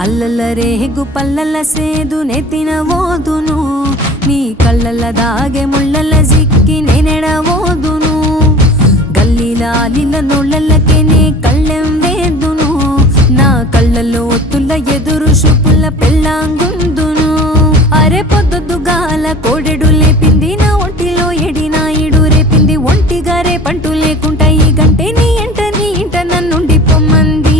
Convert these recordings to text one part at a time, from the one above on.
అల్లల్ల రేగు పల్లల సేదు నెత్తినవోదును, నీ కళ్ళల్ల దాగే ముళ్ళల్ల జిక్కి నేనెడవోదును. గల్లీలాలిల నోళ్ళకే నీ కళ్ళెం వేదును, నా కళ్ళల్లో ఒత్తుల ఎదురు చూపుల పెళ్ళాంగుందును. అరే పొద్దుగాల కోడెడు లేపింది నా ఒంటిలో ఎడినాయుడు రేపింది, ఒంటిగా రేపంటూ లేకుండా ఈ గంటే నీ ఇంట నన్నుండి పొమ్మంది,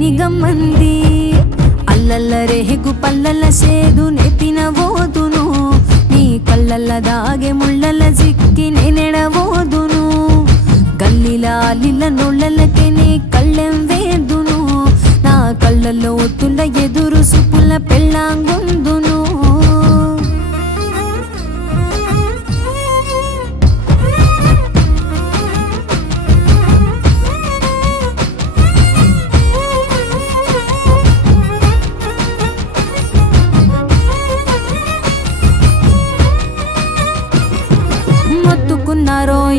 నీ గమ్మంది. అల్లల్ల రేగు పల్లల సేదు నెత్తినవోదును, నీ కళ్ళల్ల దాగే ముళ్ళల జిక్కి నేనెడవోదును. గల్లీలాలిల నోళ్ళకే నీ కళ్ళెం వేదును, నా కళ్ళల్లో ఒత్తుల ఎదురు సుపుల పెళ్ళాంగుందును.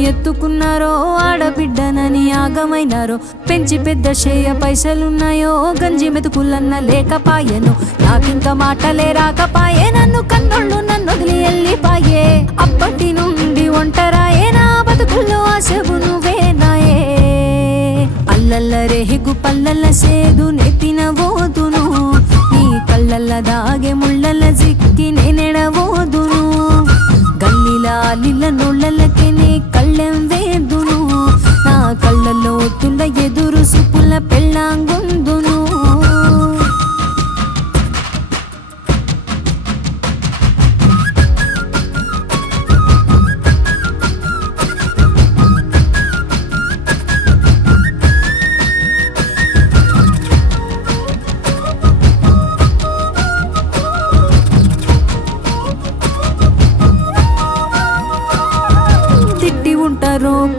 ఎత్తుకున్నారో ఆడబిడ్డనని ఆగమైనారో, పెంచి పెద్ద చేయ పైసలున్నాయో గంజి మెతుకులన్న లేకపాయెను. నాకింక మాటలే రాకపాయే, నన్ను కన్నోళ్ళు నన్ను వదిలి వెళ్ళిపాయే. అప్పటి నుండి ఒంటరాయే, నా బతుకుల్లో ఆశవు నువ్వేనాయే. అల్లల్ల రేగు పల్లల సేదు నెత్తినవోదును, నీ కళ్ళల్ల దాగే ముళ్ళల జిక్కి నేనెడవోదును. గల్లీలాలిల నోళ్ళకే నీ కళ్ళెం వేదును, నా కళ్ళల్లో ఒత్తుల ఎదురు సుపుల పెళ్ళాంగుందును.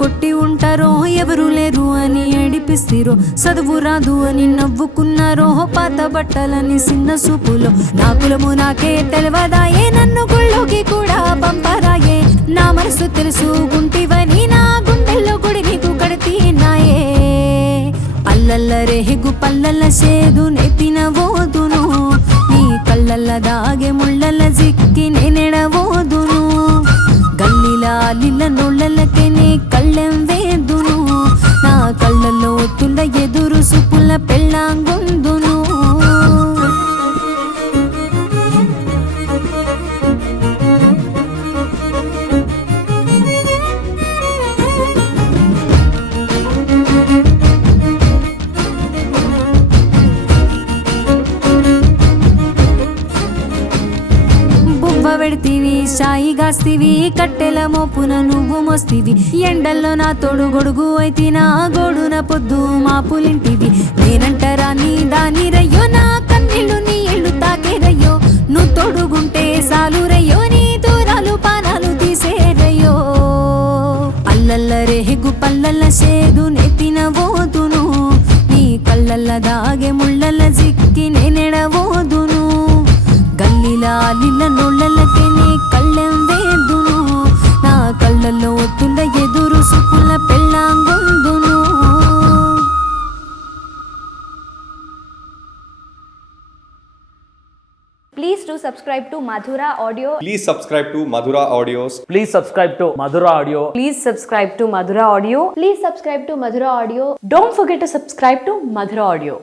కొట్టి ఉంటారో ఎవరు లేరు అని ఏడిపిస్తారో, చదువు రాదు అని నవ్వుకున్నారో పాత బట్టలని చిన్న సూపులో. నా కులము నాకే తెలవదాయే, నన్ను గుళ్ళోకి కూడా పంపరాయే. నా మనసు తెలుసుకుంటివని నా గుండెల్లో గుడి నీకు కడతీనాయే. అల్లల్ల రేగు పల్లల సేదు నెత్తినవోదును, నీ కళ్ళల్ల దాగే ముళ్ళల జిక్కి నేనెడవోదును. గల్లీలాలిల నోళ్ళకే నీ కళ్ళెం వేదును, నా కళ్ళల్లో ఒత్తుల ఎదురు సుపుల పెళ్ళాంగుందును. పెడితివి సాయి గాస్తివి, కట్టెల మోపున నువ్వు మోస్తివి. ఎండల్లో నా తోడు గొడుగు అయితే నా గోడున పొద్దు మాపులింటివి. నేనంటరా నీ దాని రయ్యో, నా కన్నీళ్ళు నీ ఇళ్ళు తాకేరయ్యో. నువ్వు తోడుగుంటే సాలు రయ్యో, నీ దూరాలు పానాలు తీసేరయ్యో. అల్లల్ల రేగు పల్లల సేదు నెత్తినవోదును, నీ కళ్ళల్ల దాగే ముళ్ళల జిక్కి నేనెడవోదును. గల్లీలాలిల నోళ్ళకే నీ కళ్ళెం వేదును, నా కళ్ళల్లో ఒత్తుల ఎదురు సుపుల పెళ్ళాంగుందును. Please do subscribe to MadhuraAudio. Please subscribe to MadhuraAudios. Please subscribe to MadhuraAudio. Please subscribe to MadhuraAudio. Please subscribe to MadhuraAudio. Don't forget to subscribe to MadhuraAudio.